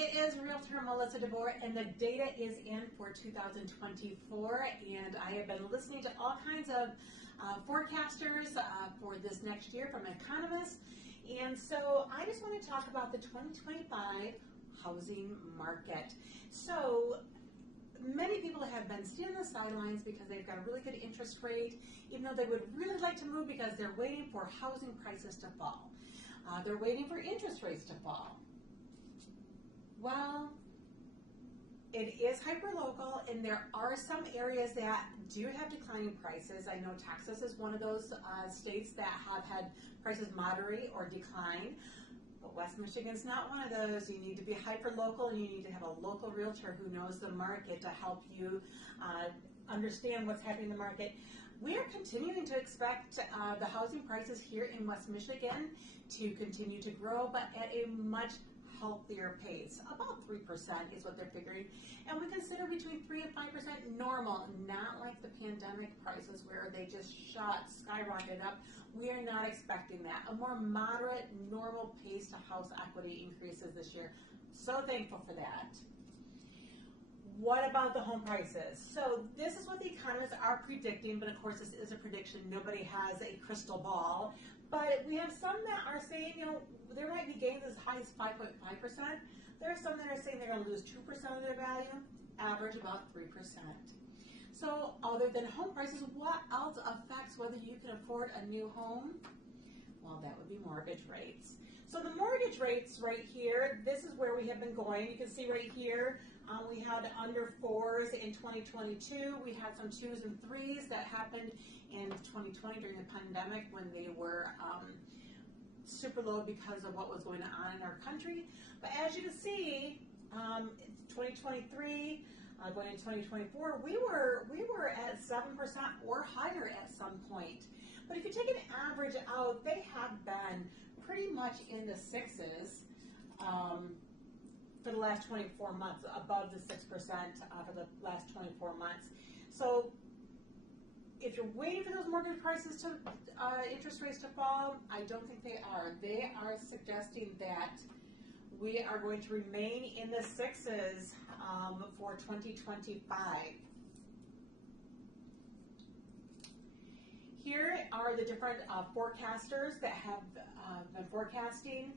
it is Realtor Melissa DeVore, and the data is in for 2024, and I have been listening to all kinds of forecasters for this next year from economists, and so I just want to talk about the 2025 housing market. So many people have been sitting on the sidelines because they've got a really good interest rate, even though they would really like to move because they're waiting for housing prices to fall. They're waiting for interest rates to fall. Well, it is hyperlocal, and there are some areas that do have declining prices. I know Texas is one of those states that have had prices moderate or decline, but West Michigan's not one of those. You need to be hyperlocal, and you need to have a local realtor who knows the market to help you understand what's happening in the market. We are continuing to expect the housing prices here in West Michigan to continue to grow, but at a much healthier pace. About 3% is what they're figuring, and we consider between 3 and 5% normal, not like the pandemic prices where they just skyrocketed up. We are not expecting that. A more moderate, normal pace to house equity increases this year. So thankful for that. What about the home prices? So this is what the economists are predicting, but of course this is a prediction. Nobody has a crystal ball. But we have some that are saying, there might be gains as high as 5.5%. There are some that are saying they're going to lose 2% of their value, average about 3%. So other than home prices, what else affects whether you can afford a new home? Well, that would be mortgage rates. So the mortgage rates right here, this is where we have been going. You can see right here, we had under 4s in 2022. We had some 2s and 3s that happened in 2020 during the pandemic when they were super low because of what was going on in our country. But as you can see, 2023, going into 2024, we were at 7% or higher at some point. But if you take an average out, they have been pretty much in the 6s for the last 24 months, above the 6% for the last 24 months. So if you're waiting for those mortgage prices to, interest rates to fall, I don't think they are. They are suggesting that we are going to remain in the 6s for 2025. Here are the different forecasters that have been forecasting.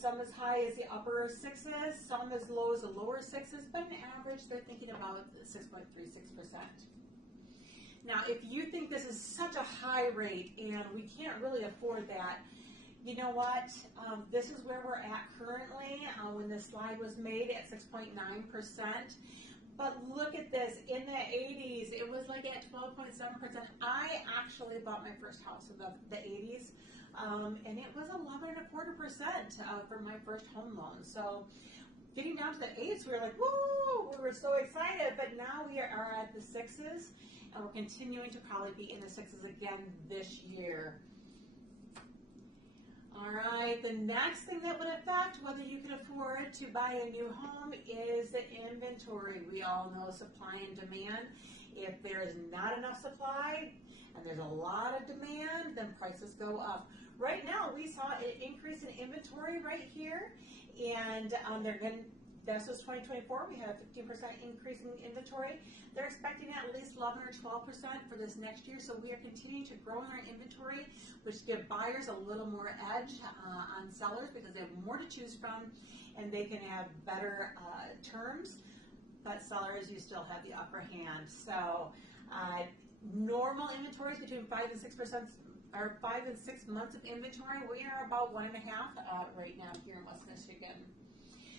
Some as high as the upper 6s, some as low as the lower 6s, but on average they're thinking about 6.36%. Now, if you think this is such a high rate and we can't really afford that, you know what? This is where we're at currently when this slide was made at 6.9%. But look at this, in the 80s, it was like at 12.7%. I actually bought my first house in the 80s, and it was 11.25% for my first home loan. So getting down to the 8s, we were like, woo, we were so excited, but now we are at the 6s, and we're continuing to probably be in the 6s again this year. All right, the next thing that would affect whether you can afford to buy a new home is the inventory. We all know supply and demand. If there is not enough supply and there's a lot of demand, then prices go up. Right now, we saw an increase in inventory right here, and this was 2024. We had a 15% increase in inventory. They're expecting at least 11 or 12% for this next year. So we are continuing to grow in our inventory, which give buyers a little more edge on sellers because they have more to choose from and they can have better terms. But sellers, you still have the upper hand. So normal inventory is between 5 and 6%. Or 5 and 6 months of inventory. We are about 1.5 right now here in West Michigan.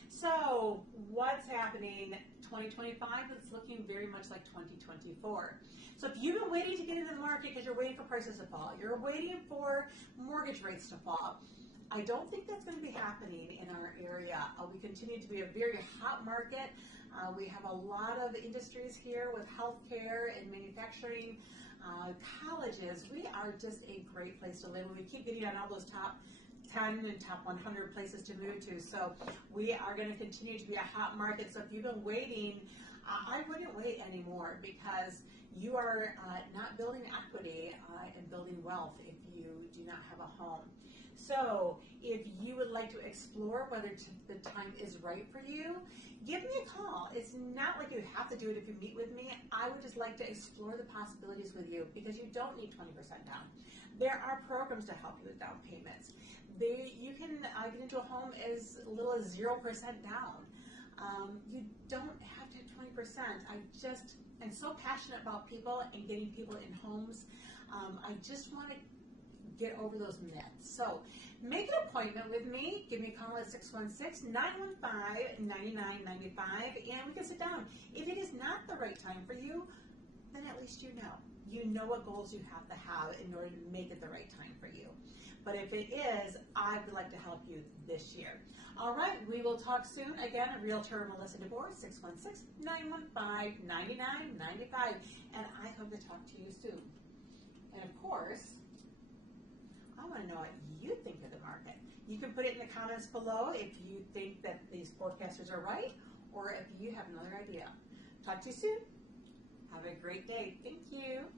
So what's happening 2025? It's looking very much like 2024. So if you've been waiting to get into the market because you're waiting for prices to fall, you're waiting for mortgage rates to fall, I don't think that's going to be happening in our area. We continue to be a very hot market. We have a lot of industries here with healthcare and manufacturing, colleges. We are just a great place to live. We keep getting on all those top 10 and top 100 places to move to. So we are going to continue to be a hot market. So if you've been waiting, I wouldn't wait anymore because you are not building equity and building wealth if you do not have a home. So if you would like to explore whether the time is right for you, give me a call. It's not like you have to do it if you meet with me. I would just like to explore the possibilities with you because you don't need 20% down. There are programs to help you with down payments. You can get into a home as little as 0% down. You don't have to have 20%. I just am so passionate about people and getting people in homes. I just want to get over those myths. So make an appointment with me. Give me a call at 616-915-9995 and we can sit down. If it is not the right time for you, then at least you know. You know what goals you have to have in order to make it the right time for you. But if it is, I would like to help you this year. All right, we will talk soon. Again, Realtor Melissa DeBoer, 616-915-9995. And I hope to talk to you soon. And of course, I want to know what you think of the market. You can put it in the comments below if you think that these forecasters are right or if you have another idea. Talk to you soon. Have a great day. Thank you.